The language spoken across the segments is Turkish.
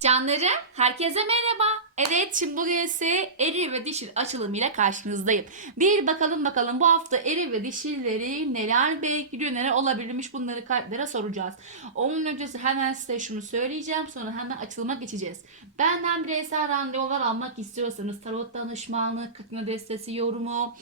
Canlarım, herkese merhaba. Evet, şimdi bugün eri ve dişil açılımıyla karşınızdayım. Bir bakalım bakalım bu hafta eri ve dişilleri neler bekliyor, neler olabilirmiş bunları kartlara soracağız. Onun öncesi hemen size şunu söyleyeceğim, sonra hemen açılıma geçeceğiz. Benden bireysel randevular almak istiyorsanız tarot danışmanlığı, kıtma destesi yorumu,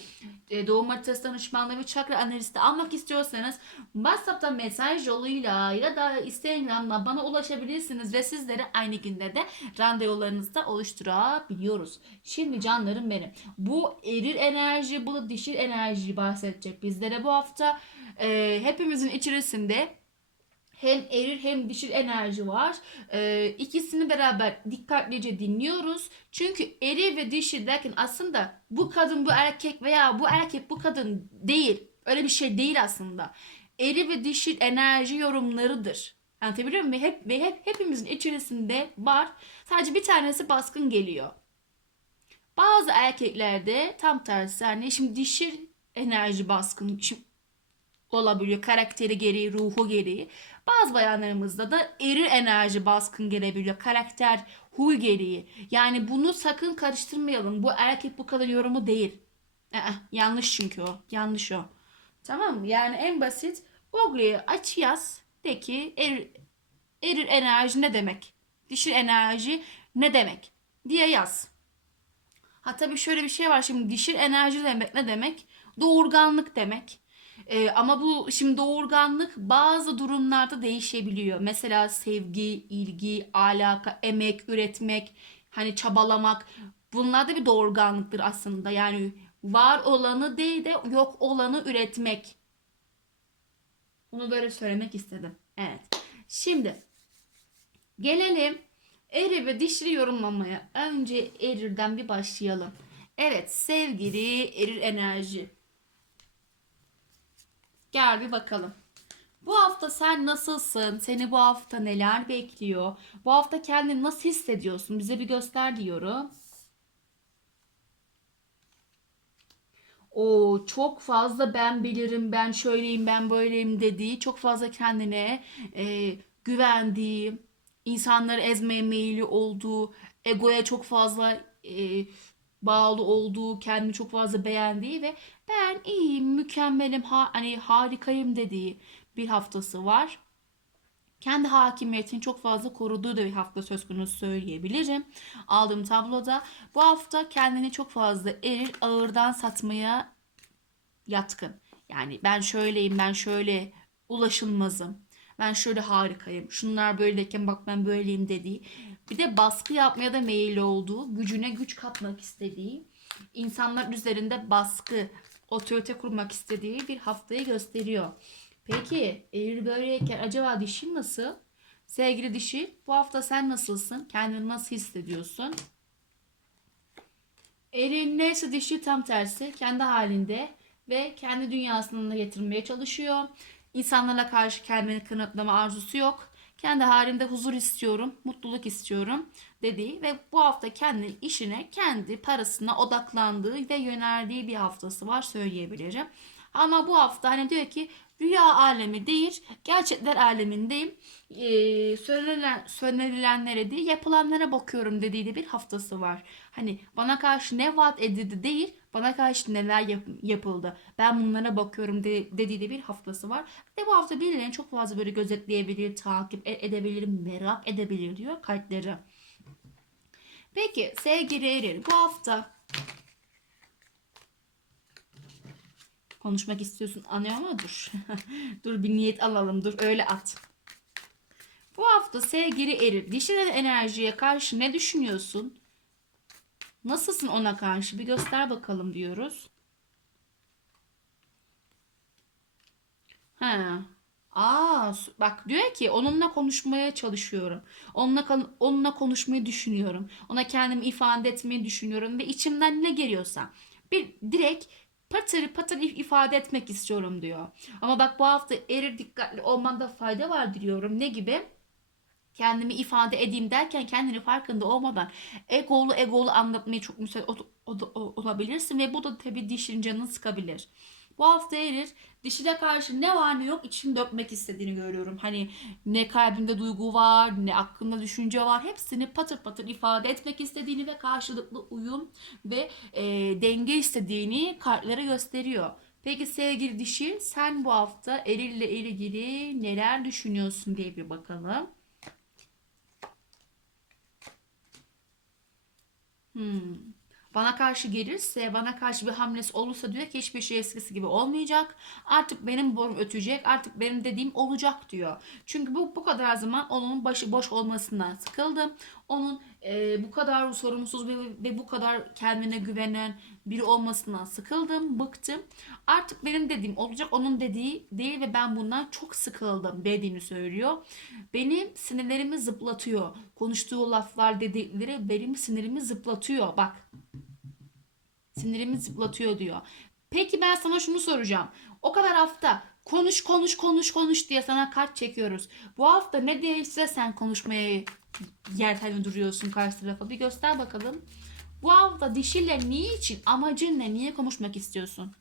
e, doğum haritası danışmanlığı ve çakra analizi de almak istiyorsanız WhatsApp'tan mesaj yoluyla ya da Instagram'dan bana ulaşabilirsiniz ve sizlere aynı günde de randevularınızı da oluşturabiliyoruz. Şimdi canlarım benim. Bu eril enerji, bu da dişil enerji bahsedecek bizlere bu hafta. E, hepimizin içerisinde hem eril hem dişil enerji var. Ee, ikisini beraber dikkatlice dinliyoruz. Çünkü eril ve dişil derken aslında bu kadın bu erkek veya bu erkek bu kadın değil. Öyle bir şey değil aslında. Eril ve dişil enerji yorumlarıdır. Anlatabiliyor muyum? Ve hep ve hep hepimizin içerisinde var. Sadece bir tanesi baskın geliyor. Bazı erkeklerde tam tersi hani şimdi dişil enerji baskın olabiliyor karakteri gereği, ruhu gereği. Bazı bayanlarımızda da eril enerji baskın gelebiliyor. Karakter, huy gereği. Yani bunu sakın karıştırmayalım. Bu erkek bu kadar yorumu değil. Aa, yanlış çünkü o. Yanlış o. Tamam mı? Yani en basit Google'ye aç yaz. De ki eril, eril enerji ne demek? Dişil enerji ne demek? Diye yaz. Ha tabii şöyle bir şey var şimdi dişil enerji demek ne demek? Doğurganlık demek. Ee, ama bu şimdi doğurganlık bazı durumlarda değişebiliyor. Mesela sevgi, ilgi, alaka, emek, üretmek, hani çabalamak. Bunlar da bir doğurganlıktır aslında. Yani var olanı değil de yok olanı üretmek. Bunu böyle söylemek istedim. Evet. Şimdi gelelim eri ve dişli yorumlamaya. Önce erirden bir başlayalım. Evet sevgili erir enerji. Gel bir bakalım. Bu hafta sen nasılsın? Seni bu hafta neler bekliyor? Bu hafta kendini nasıl hissediyorsun? Bize bir göster diyorum. O çok fazla ben bilirim, ben şöyleyim, ben böyleyim dediği, çok fazla kendine e, güvendiği, insanları ezmeye meyilli olduğu, egoya çok fazla e, bağlı olduğu, kendini çok fazla beğendiği ve ben iyiyim, mükemmelim, ha, hani harikayım dediği bir haftası var. Kendi hakimiyetini çok fazla koruduğu da bir hafta söz konusu söyleyebilirim. Aldığım tabloda bu hafta kendini çok fazla eril ağırdan satmaya yatkın. Yani ben şöyleyim, ben şöyle ulaşılmazım. Ben şöyle harikayım. Şunlar böyleyken bak ben böyleyim dediği. Bir de baskı yapmaya da meyilli olduğu, gücüne güç katmak istediği, insanlar üzerinde baskı, otorite kurmak istediği bir haftayı gösteriyor. Peki eğri böyleyken acaba dişin nasıl? Sevgili dişi bu hafta sen nasılsın? Kendini nasıl hissediyorsun? Erin neyse dişi tam tersi kendi halinde ve kendi dünyasını getirmeye çalışıyor. İnsanlara karşı kendini kanıtlama arzusu yok. Kendi halinde huzur istiyorum, mutluluk istiyorum dediği ve bu hafta kendi işine, kendi parasına odaklandığı ve yöneldiği bir haftası var söyleyebilirim. Ama bu hafta hani diyor ki rüya alemi değil, gerçekler alemindeyim. Ee, söylenilen, söylenilenlere değil, yapılanlara bakıyorum dediği de bir haftası var. Hani bana karşı ne vaat edildi değil, bana karşı neler yap- yapıldı. Ben bunlara bakıyorum de- dediği de bir haftası var. Ve bu hafta birilerini çok fazla böyle gözetleyebilir, takip e- edebilir, merak edebilir diyor kalpleri. Peki sevgili Erir bu hafta konuşmak istiyorsun anlıyor ama dur. dur bir niyet alalım dur öyle at. Bu hafta sevgili Erir dişil enerjiye karşı ne düşünüyorsun? Nasılsın ona karşı bir göster bakalım diyoruz. Ha. Aa, bak diyor ki onunla konuşmaya çalışıyorum. Onunla onunla konuşmayı düşünüyorum. Ona kendimi ifade etmeyi düşünüyorum ve içimden ne geliyorsa bir direkt patır patır if- ifade etmek istiyorum diyor. Ama bak bu hafta erir dikkatli olmanda fayda var diyorum. Ne gibi? kendimi ifade edeyim derken kendini farkında olmadan egolu egolu anlatmayı çok müsait ol- ol- ol- olabilirsin ve bu da tabii dişin canını sıkabilir. Hafta erir. Dişine karşı ne var ne yok içini dökmek istediğini görüyorum. Hani ne kalbinde duygu var, ne aklında düşünce var. Hepsini patır patır ifade etmek istediğini ve karşılıklı uyum ve e, denge istediğini kartlara gösteriyor. Peki sevgili dişi sen bu hafta erille ilgili neler düşünüyorsun diye bir bakalım. Hmm. Bana karşı gelirse, bana karşı bir hamlesi olursa diyor ki hiçbir şey eskisi gibi olmayacak. Artık benim borum ötecek, artık benim dediğim olacak diyor. Çünkü bu bu kadar zaman onun başı boş olmasından sıkıldım. Onun e, bu kadar sorumsuz ve, ve bu kadar kendine güvenen biri olmasından sıkıldım, bıktım. Artık benim dediğim olacak, onun dediği değil ve ben bundan çok sıkıldım dediğini söylüyor. Benim sinirlerimi zıplatıyor. Konuştuğu laflar, dedikleri benim sinirimi zıplatıyor. Bak Sinirimi zıplatıyor diyor. Peki ben sana şunu soracağım. O kadar hafta konuş konuş konuş konuş diye sana kart çekiyoruz. Bu hafta ne değişse sen konuşmaya yeltenli duruyorsun karşı tarafa. Bir göster bakalım. Bu hafta dişiyle niçin, amacın ne, niye konuşmak istiyorsun?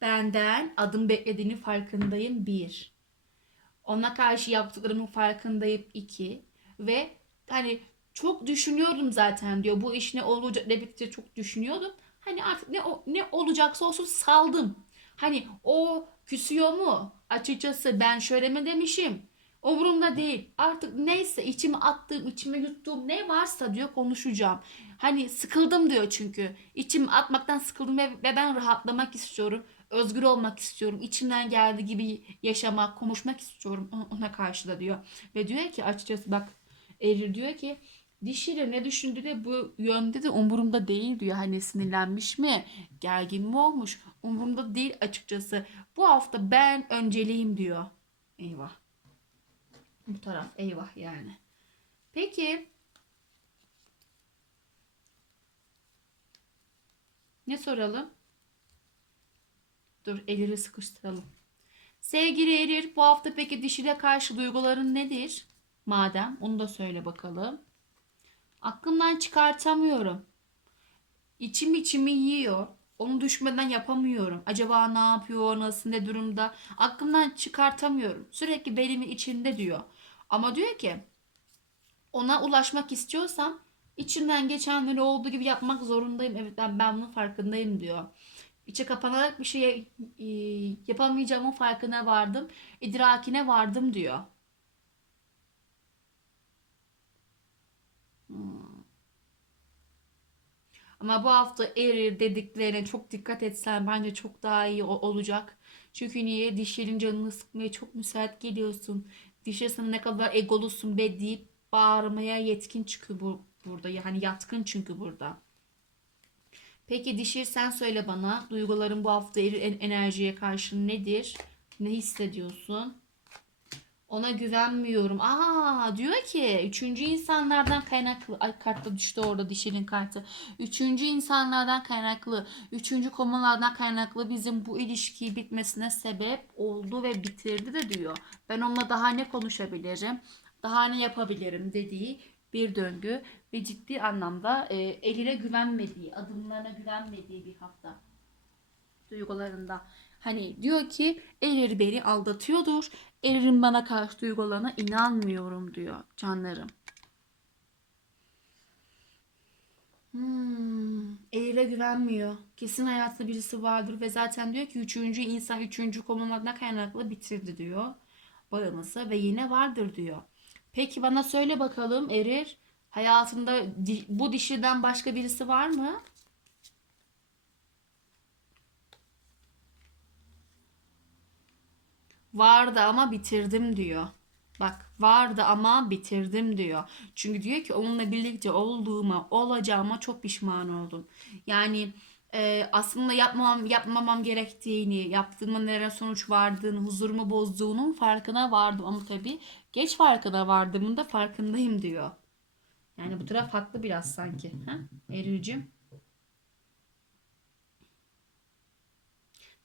Benden adım beklediğini farkındayım bir. Ona karşı yaptıklarımın farkındayım iki. Ve hani çok düşünüyordum zaten diyor. Bu iş ne olacak ne bitecek çok düşünüyordum. Hani artık ne ne olacaksa olsun saldım. Hani o küsüyor mu? Açıkçası ben şöyle mi demişim? Umurumda değil. Artık neyse içime attığım, içime yuttuğum ne varsa diyor konuşacağım. Hani sıkıldım diyor çünkü. İçime atmaktan sıkıldım ve, ve ben rahatlamak istiyorum. Özgür olmak istiyorum. İçimden geldiği gibi yaşamak, konuşmak istiyorum ona karşı da diyor. Ve diyor ki açıkçası bak Erir diyor ki dişiyle ne düşündüğü de bu yönde de umurumda değil diyor. Hani sinirlenmiş mi? Gergin mi olmuş? Umurumda değil açıkçası. Bu hafta ben önceliğim diyor. Eyvah. Bu taraf eyvah yani. Peki. Ne soralım? Dur elleri sıkıştıralım. Sevgili Erir bu hafta peki dişile karşı duyguların nedir? Madem onu da söyle bakalım. Aklımdan çıkartamıyorum. İçim içimi yiyor. Onu düşmeden yapamıyorum. Acaba ne yapıyor, nasıl, ne durumda? Aklımdan çıkartamıyorum. Sürekli belimin içinde diyor. Ama diyor ki ona ulaşmak istiyorsam içimden geçenleri olduğu gibi yapmak zorundayım. Evet ben, ben bunun farkındayım diyor. İçe kapanarak bir şey yapamayacağımın farkına vardım. idrakine vardım diyor. Ama bu hafta erir dediklerine çok dikkat etsen bence çok daha iyi olacak. Çünkü niye? Dişlerin canını sıkmaya çok müsait geliyorsun. Dişe sana ne kadar egolusun be deyip bağırmaya yetkin çıkıyor bu, burada. Yani yatkın çünkü burada. Peki Dişir sen söyle bana. Duyguların bu hafta erir en- enerjiye karşı nedir? Ne hissediyorsun? Ona güvenmiyorum. Aa diyor ki üçüncü insanlardan kaynaklı. Ay kartta düştü orada dişinin kartı. Üçüncü insanlardan kaynaklı. Üçüncü konulardan kaynaklı bizim bu ilişkiyi bitmesine sebep oldu ve bitirdi de diyor. Ben onunla daha ne konuşabilirim? Daha ne yapabilirim dediği bir döngü ve ciddi anlamda e, eline güvenmediği, adımlarına güvenmediği bir hafta duygularında. Hani diyor ki Erir beni aldatıyordur. Erir'in bana karşı duygularına inanmıyorum diyor canlarım. Hmm, Erir'e güvenmiyor. Kesin hayatında birisi vardır ve zaten diyor ki üçüncü insan üçüncü konulardan kaynaklı bitirdi diyor. Bağımlısı ve yine vardır diyor. Peki bana söyle bakalım Erir hayatında bu dişiden başka birisi var mı? Vardı ama bitirdim diyor. Bak vardı ama bitirdim diyor. Çünkü diyor ki onunla birlikte olduğuma, olacağıma çok pişman oldum. Yani e, aslında yapmamam, yapmamam gerektiğini, yaptığıma nereye sonuç vardığını, huzurumu bozduğunun farkına vardım. Ama tabii geç farkına vardığımın da farkındayım diyor. Yani bu taraf haklı biraz sanki. Ha? Erilcim.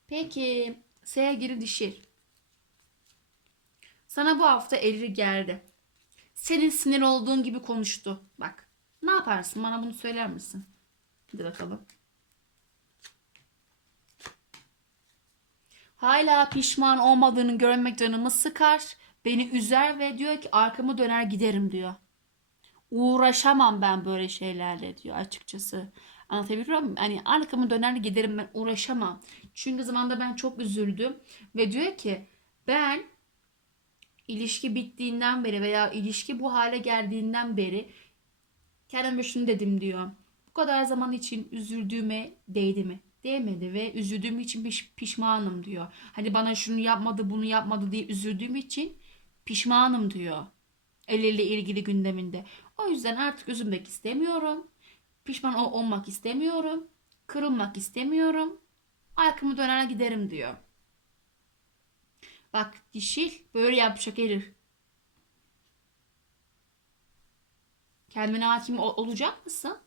Peki sevgili dişil. Sana bu hafta Eril geldi. Senin sinir olduğun gibi konuştu. Bak. Ne yaparsın? Bana bunu söyler misin? Hadi bakalım. Hala pişman olmadığını görmek canımı sıkar. Beni üzer ve diyor ki arkamı döner giderim diyor. Uğraşamam ben böyle şeylerle diyor açıkçası. Anlatabiliyor muyum? Hani arkamı döner giderim ben uğraşamam. Çünkü zamanda ben çok üzüldüm. Ve diyor ki ben ilişki bittiğinden beri veya ilişki bu hale geldiğinden beri kendime şunu dedim diyor. Bu kadar zaman için üzüldüğüme değdi mi? Değmedi ve üzüldüğüm için piş- pişmanım diyor. Hani bana şunu yapmadı bunu yapmadı diye üzüldüğüm için pişmanım diyor. Eliyle ilgili gündeminde. O yüzden artık üzülmek istemiyorum. Pişman ol- olmak istemiyorum. Kırılmak istemiyorum. Arkamı döner giderim diyor. Bak dişil böyle yapacak erir. Kendine hakim ol- olacak mısın?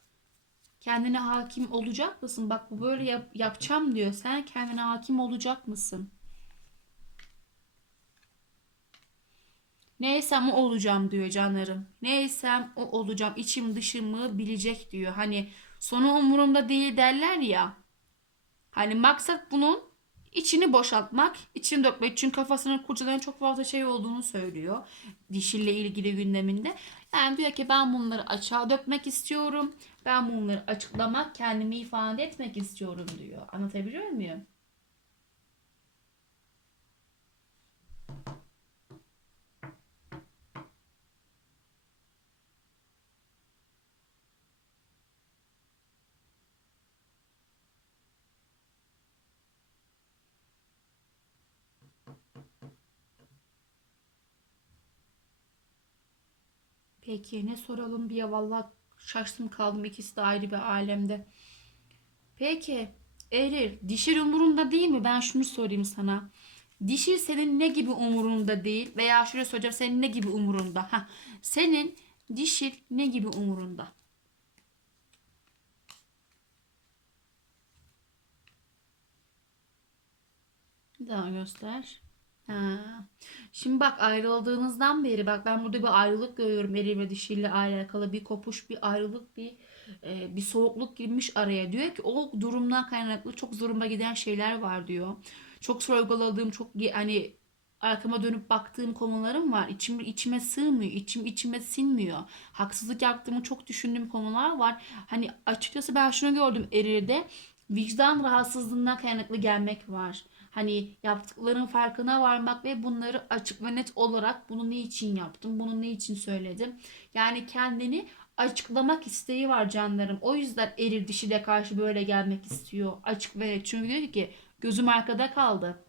Kendine hakim olacak mısın? Bak bu böyle yap- yapacağım diyor. Sen kendine hakim olacak mısın? Neysem o olacağım diyor canlarım. Neysem o olacağım. İçim dışımı bilecek diyor. Hani sonu umurumda değil derler ya. Hani maksat bunun içini boşaltmak, içini dökmek. Çünkü kafasının kurcalayan çok fazla şey olduğunu söylüyor. Dişille ilgili gündeminde. Yani diyor ki ben bunları açığa dökmek istiyorum. Ben bunları açıklamak, kendimi ifade etmek istiyorum diyor. Anlatabiliyor muyum? Peki ne soralım bir ya vallahi şaştım kaldım ikisi de ayrı bir alemde. Peki Erir dişil umurunda değil mi? Ben şunu sorayım sana. Dişil senin ne gibi umurunda değil veya şöyle soracağım senin ne gibi umurunda? Ha, senin dişil ne gibi umurunda? Daha göster. Ha. Şimdi bak ayrıldığınızdan beri bak ben burada bir ayrılık görüyorum Eri ve dişiyle alakalı bir kopuş bir ayrılık bir e, bir soğukluk girmiş araya diyor ki o durumdan kaynaklı çok zoruma giden şeyler var diyor. Çok sorguladığım çok hani arkama dönüp baktığım konularım var. İçim içime sığmıyor. içim içime sinmiyor. Haksızlık yaptığımı çok düşündüğüm konular var. Hani açıkçası ben şunu gördüm Eri'de vicdan rahatsızlığından kaynaklı gelmek var. Hani yaptıkların farkına varmak ve bunları açık ve net olarak bunu ne için yaptım, bunu ne için söyledim. Yani kendini açıklamak isteği var canlarım. O yüzden eril dişiyle karşı böyle gelmek istiyor. Açık ve net. Çünkü diyor ki gözüm arkada kaldı.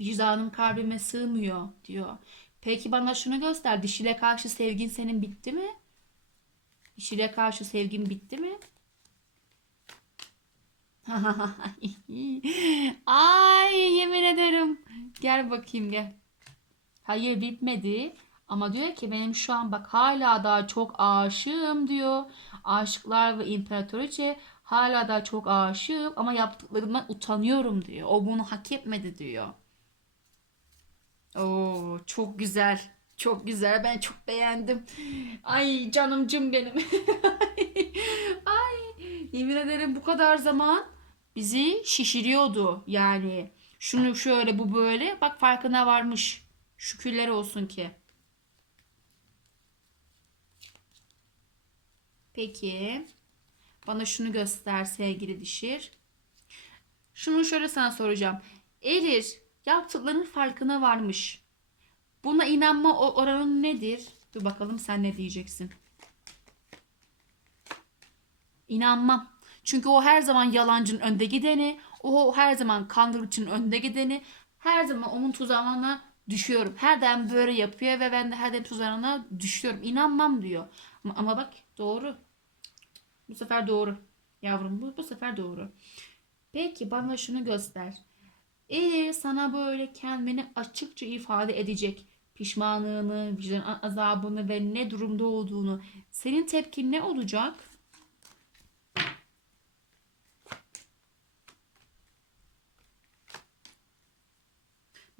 Vicdanım kalbime sığmıyor diyor. Peki bana şunu göster. Dişiyle karşı sevgin senin bitti mi? Dişiyle karşı sevgin bitti mi? Ay yemin ederim. Gel bakayım gel. Hayır bitmedi. Ama diyor ki benim şu an bak hala daha çok aşığım diyor. Aşıklar ve imparatoriçe hala daha çok aşığım ama yaptıklarımdan utanıyorum diyor. O bunu hak etmedi diyor. Oo çok güzel. Çok güzel. Ben çok beğendim. Ay canımcım benim. Ay yemin ederim bu kadar zaman bizi şişiriyordu. Yani şunu şöyle bu böyle. Bak farkına varmış. Şükürler olsun ki. Peki. Bana şunu göster sevgili dişir. Şunu şöyle sana soracağım. Erir yaptıklarının farkına varmış. Buna inanma o- oranın nedir? Dur bakalım sen ne diyeceksin. İnanmam. Çünkü o her zaman yalancının önde gideni, o her zaman kandırıcının önde gideni, her zaman onun tuzağına düşüyorum. Her daim böyle yapıyor ve ben de her daim tuzağına düşüyorum. İnanmam diyor. Ama, ama bak doğru. Bu sefer doğru. Yavrum bu, bu sefer doğru. Peki bana şunu göster. Eğer sana böyle kendini açıkça ifade edecek pişmanlığını, vicdan azabını ve ne durumda olduğunu senin tepkin ne olacak?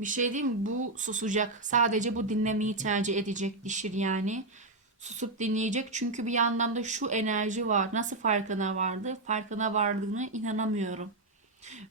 Bir şey diyeyim? Bu susacak. Sadece bu dinlemeyi tercih edecek dişir yani. susup dinleyecek. Çünkü bir yandan da şu enerji var. Nasıl farkına vardı? Farkına vardığını inanamıyorum.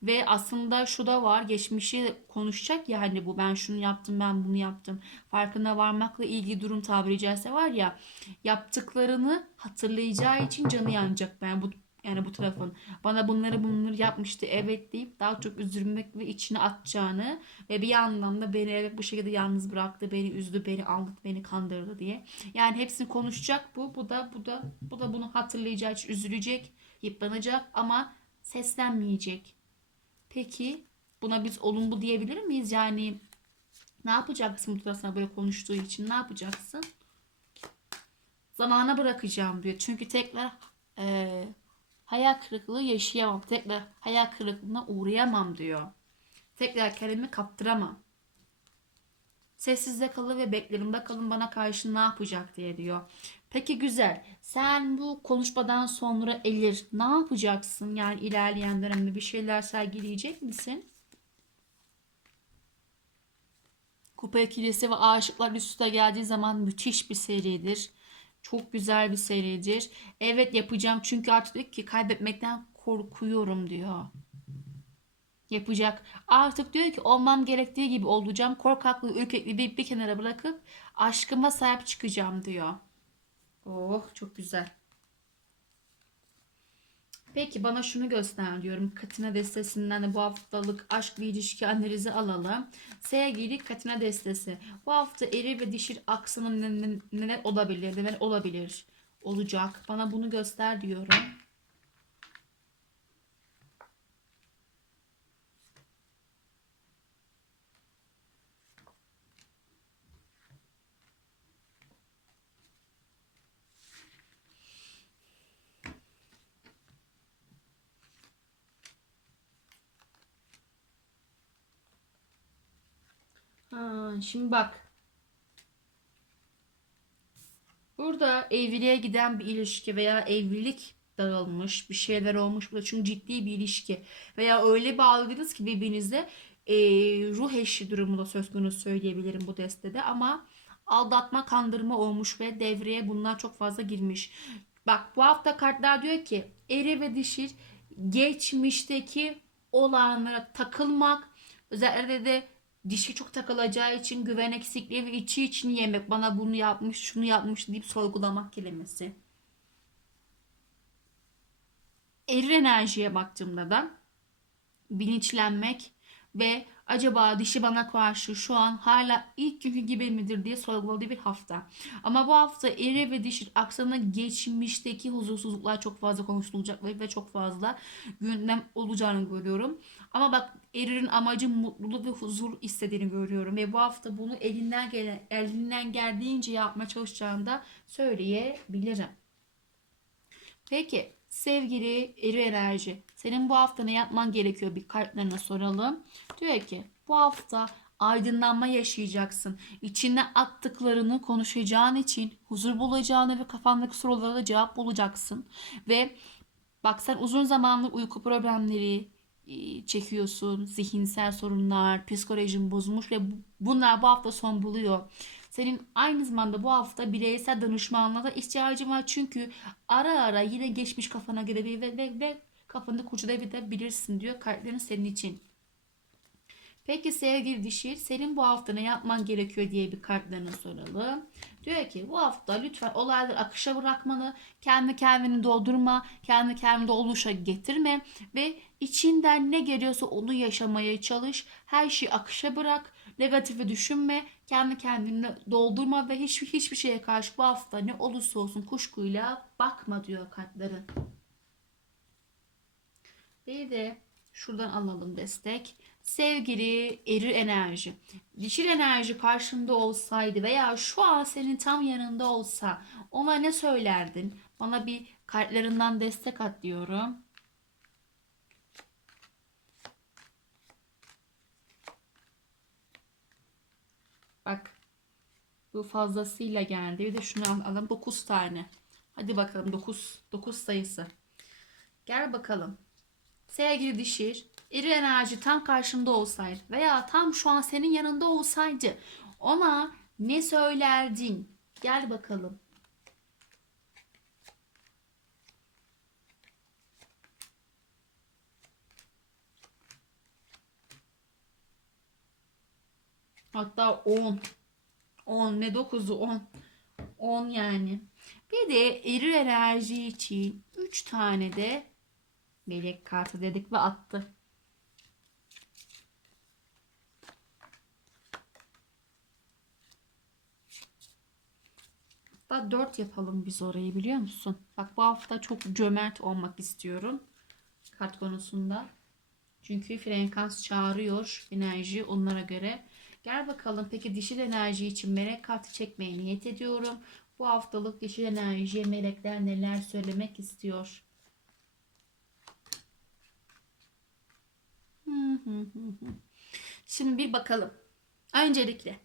Ve aslında şu da var. Geçmişi konuşacak ya hani bu ben şunu yaptım ben bunu yaptım. Farkına varmakla ilgili durum tabiri caizse var ya. Yaptıklarını hatırlayacağı için canı yanacak. Ben bu yani bu tarafın bana bunları bunları yapmıştı evet deyip daha çok üzülmek ve içine atacağını ve bir yandan da beni evet bu şekilde yalnız bıraktı, beni üzdü, beni aldı, beni kandırdı diye. Yani hepsini konuşacak bu, bu da bu da bu da bunu hatırlayacağı için üzülecek, yıpranacak ama seslenmeyecek. Peki buna biz olumlu diyebilir miyiz? Yani ne yapacaksın bu tarafına böyle konuştuğu için ne yapacaksın? Zamana bırakacağım diyor. Çünkü tekrar eee hayal kırıklığı yaşayamam. Tekrar hayal kırıklığına uğrayamam diyor. Tekrar kendimi kaptıramam. Sessizde kalır ve beklerim. Bakalım bana karşı ne yapacak diye diyor. Peki güzel. Sen bu konuşmadan sonra Elir ne yapacaksın? Yani ilerleyen dönemde bir şeyler sergileyecek misin? Kupa ikilisi ve aşıklar üst üste geldiği zaman müthiş bir seridir. Çok güzel bir seridir. Evet yapacağım çünkü artık diyor ki kaybetmekten korkuyorum diyor. Yapacak. Artık diyor ki olmam gerektiği gibi olacağım. Korkaklığı, ürkekliği bir, bir kenara bırakıp aşkıma sahip çıkacağım diyor. Oh çok güzel. Peki bana şunu göster diyorum. Katina destesinden de bu haftalık aşk ve ilişki analizi alalım. Sevgili Katina destesi. Bu hafta eri ve dişil aksının ne- ne- neler olabilir, neler olabilir, olacak. Bana bunu göster diyorum. Ha, şimdi bak. Burada evliliğe giden bir ilişki veya evlilik dağılmış, bir şeyler olmuş. Bu da çünkü ciddi bir ilişki. Veya öyle bağladınız ki birbirinize e, ruh eşi durumu da söz konusu söyleyebilirim bu destede. Ama aldatma, kandırma olmuş ve devreye bunlar çok fazla girmiş. Bak bu hafta kartlar diyor ki eri ve dişil geçmişteki olanlara takılmak özellikle de dişi çok takılacağı için güven eksikliği ve içi için yemek bana bunu yapmış şunu yapmış deyip sorgulamak kelimesi. Eril enerjiye baktığımda da bilinçlenmek ve acaba dişi bana karşı şu an hala ilk günkü gibi midir diye sorguladığı bir hafta. Ama bu hafta eri ve dişi aksana geçmişteki huzursuzluklar çok fazla konuşulacak ve çok fazla gündem olacağını görüyorum. Ama bak Erir'in amacı mutluluk ve huzur istediğini görüyorum ve bu hafta bunu elinden gelen elinden geldiğince yapmaya çalışacağını da söyleyebilirim. Peki sevgili eri enerji senin bu hafta ne yapman gerekiyor bir kartlarına soralım. Diyor ki bu hafta aydınlanma yaşayacaksın. İçine attıklarını konuşacağın için huzur bulacağını ve kafandaki sorulara cevap bulacaksın. Ve bak sen uzun zamandır uyku problemleri e, çekiyorsun. Zihinsel sorunlar, psikolojin bozulmuş ve bu- bunlar bu hafta son buluyor. Senin aynı zamanda bu hafta bireysel danışmanlığa da ihtiyacın var. Çünkü ara ara yine geçmiş kafana girebilir ve, ve, ve kafanı kurcalayabilirsin diyor kartların senin için. Peki sevgili dişil senin bu hafta ne yapman gerekiyor diye bir kartlarına soralım. Diyor ki bu hafta lütfen olayları akışa bırakmanı, kendi kendini doldurma, kendi kendini doluşa getirme ve içinden ne geliyorsa onu yaşamaya çalış. Her şeyi akışa bırak, negatifi düşünme, kendi kendini doldurma ve hiçbir hiçbir şeye karşı bu hafta ne olursa olsun kuşkuyla bakma diyor kartların. Bir de şuradan alalım destek. Sevgili eril enerji. Dişil enerji karşında olsaydı veya şu an senin tam yanında olsa ona ne söylerdin? Bana bir kartlarından destek at diyorum. Bak bu fazlasıyla geldi. Bir de şunu al- alalım. 9 tane. Hadi bakalım 9. 9 sayısı. Gel bakalım. Sevgili dişir, iri enerji tam karşında olsaydı veya tam şu an senin yanında olsaydı ona ne söylerdin? Gel bakalım. Hatta 10. 10 ne 9'u 10. 10 yani. Bir de eril enerji için 3 tane de melek kartı dedik ve attı. Hatta 4 yapalım biz orayı biliyor musun? Bak bu hafta çok cömert olmak istiyorum. Kart konusunda. Çünkü frekans çağırıyor enerji onlara göre. Gel bakalım peki dişil enerji için melek kartı çekmeye niyet ediyorum. Bu haftalık dişil enerjiye melekler neler söylemek istiyor? Şimdi bir bakalım. Öncelikle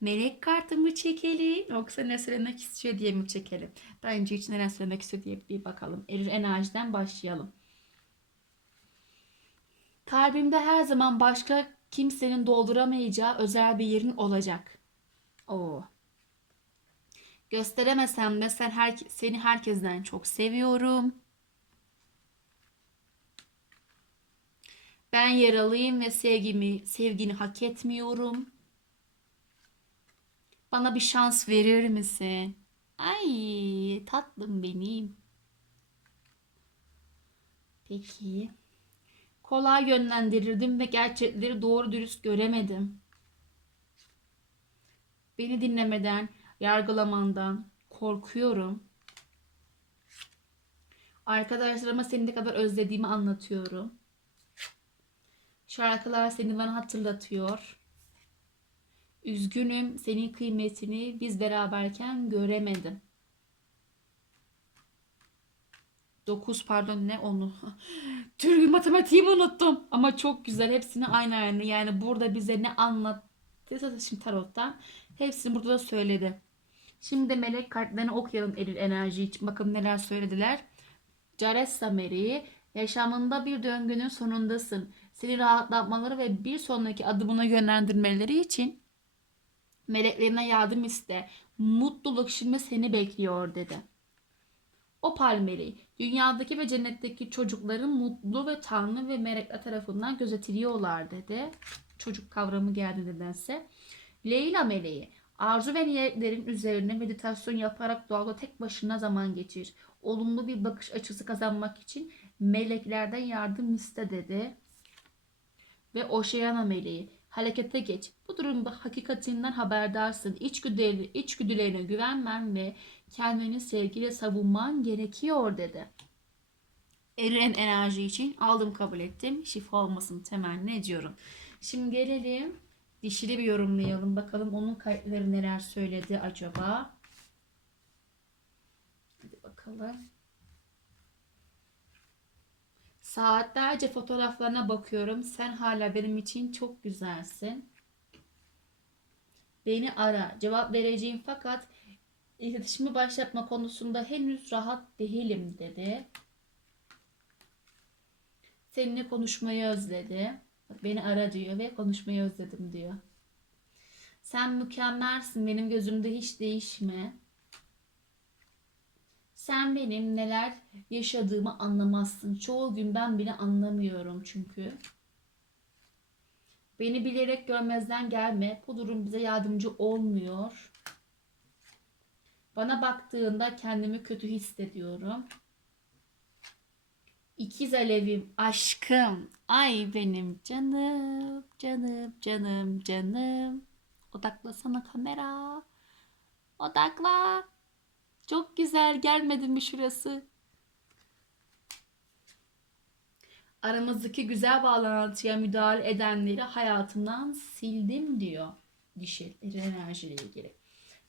melek kartımı çekelim yoksa ne söylemek istiyor diye mi çekelim? Bence hiç neler söylemek istiyor diye bir bakalım. Eril enerjiden başlayalım. Kalbimde her zaman başka kimsenin dolduramayacağı özel bir yerin olacak. Oo. Gösteremesem de sen her, seni herkesten çok seviyorum. Ben yaralıyım ve sevgimi, sevgini hak etmiyorum. Bana bir şans verir misin? Ay tatlım benim. Peki. Kolay yönlendirildim ve gerçekleri doğru dürüst göremedim. Beni dinlemeden, yargılamandan korkuyorum. Arkadaşlarıma seni ne kadar özlediğimi anlatıyorum. Şarkılar seni bana hatırlatıyor. Üzgünüm senin kıymetini biz beraberken göremedim. 9 pardon ne onu. Türk matematiğimi unuttum. Ama çok güzel. Hepsini aynı aynı. Yani burada bize ne anlattıysa şimdi tarottan. Hepsini burada da söyledi. Şimdi de melek kartlarını okuyalım eril enerji için. Bakın neler söylediler. Caressa Meri yaşamında bir döngünün sonundasın. Seni rahatlatmaları ve bir sonraki adımına yönlendirmeleri için meleklerine yardım iste. Mutluluk şimdi seni bekliyor dedi. O palmeri dünyadaki ve cennetteki çocukların mutlu ve tanrı ve melekler tarafından gözetiliyorlar dedi. Çocuk kavramı geldi nedense. Leyla meleği arzu ve niyetlerin üzerine meditasyon yaparak doğada tek başına zaman geçir. Olumlu bir bakış açısı kazanmak için meleklerden yardım iste dedi. Ve Oşeyana meleği harekete geç. Bu durumda hakikatinden haberdarsın. İçgüdülerine, içgüdülerine güvenmen ve kendini sevgiyle savunman gerekiyor dedi. Eren enerji için aldım kabul ettim. Şifa olmasını temenni ediyorum. Şimdi gelelim dişili bir yorumlayalım. Bakalım onun kayıtları neler söyledi acaba. Hadi bakalım. Saatlerce fotoğraflarına bakıyorum. Sen hala benim için çok güzelsin. Beni ara. Cevap vereceğim fakat iletişimi başlatma konusunda henüz rahat değilim dedi. Seninle konuşmayı özledi. Beni ara diyor ve konuşmayı özledim diyor. Sen mükemmelsin. Benim gözümde hiç değişme. Sen benim neler yaşadığımı anlamazsın. Çoğu gün ben bile anlamıyorum çünkü. Beni bilerek görmezden gelme. Bu durum bize yardımcı olmuyor. Bana baktığında kendimi kötü hissediyorum. İkiz alevim, aşkım. Ay benim canım, canım, canım, canım. Odaklasana kamera. Odakla. Çok güzel gelmedi mi şurası? Aramızdaki güzel bağlantıya müdahale edenleri hayatımdan sildim diyor dişil enerjiyle ilgili.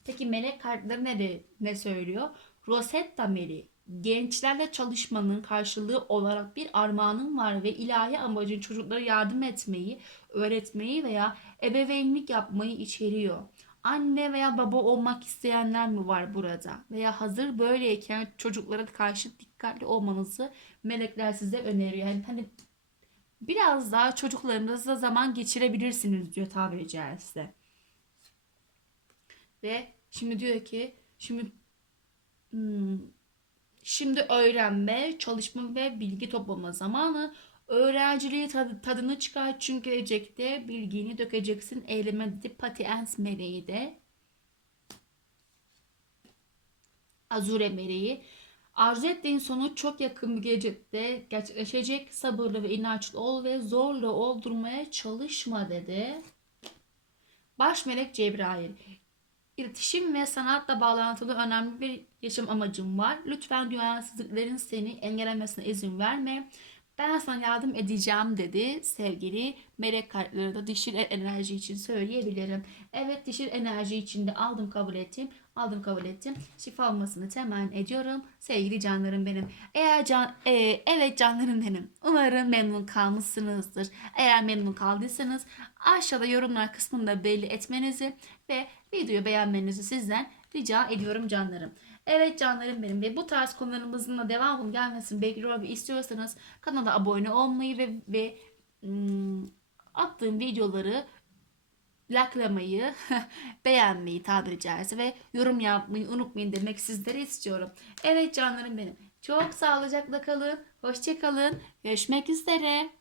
Peki melek kartları ne, de, ne söylüyor? Rosetta Meli gençlerle çalışmanın karşılığı olarak bir armağanın var ve ilahi amacın çocuklara yardım etmeyi, öğretmeyi veya ebeveynlik yapmayı içeriyor. Anne veya baba olmak isteyenler mi var burada? Veya hazır böyleyken çocuklara karşı dikkatli olmanızı melekler size öneriyor. Yani hani biraz daha çocuklarınızla zaman geçirebilirsiniz diyor tabiri caizse. Ve şimdi diyor ki şimdi hmm, şimdi öğrenme, çalışma ve bilgi toplama zamanı Öğrenciliği tadı- tadını çıkar çünkü gelecekte bilgini dökeceksin. Eyleme dedi patiens meleği de. Azure meleği. Arzu ettiğin sonuç çok yakın bir gelecekte gerçekleşecek. Sabırlı ve inançlı ol ve zorla oldurmaya çalışma dedi. Baş melek Cebrail. İletişim ve sanatla bağlantılı önemli bir yaşam amacım var. Lütfen dünyasızlıkların seni engellemesine izin verme. Ben sana yardım edeceğim dedi sevgili melek kartları da dişil enerji için söyleyebilirim. Evet dişil enerji içinde aldım kabul ettim. Aldım kabul ettim. Şifa olmasını temenni ediyorum. Sevgili canlarım benim. Eğer can, e, evet canlarım benim. Umarım memnun kalmışsınızdır. Eğer memnun kaldıysanız aşağıda yorumlar kısmında belli etmenizi ve videoyu beğenmenizi sizden rica ediyorum canlarım. Evet canlarım benim ve bu tarz konularımızın da devamının gelmesini bekliyor ve istiyorsanız kanala abone olmayı ve, ve hmm, attığım videoları likelamayı, beğenmeyi tabiri caizse ve yorum yapmayı unutmayın demek sizlere istiyorum. Evet canlarım benim. Çok sağlıcakla kalın. Hoşça kalın. Görüşmek üzere.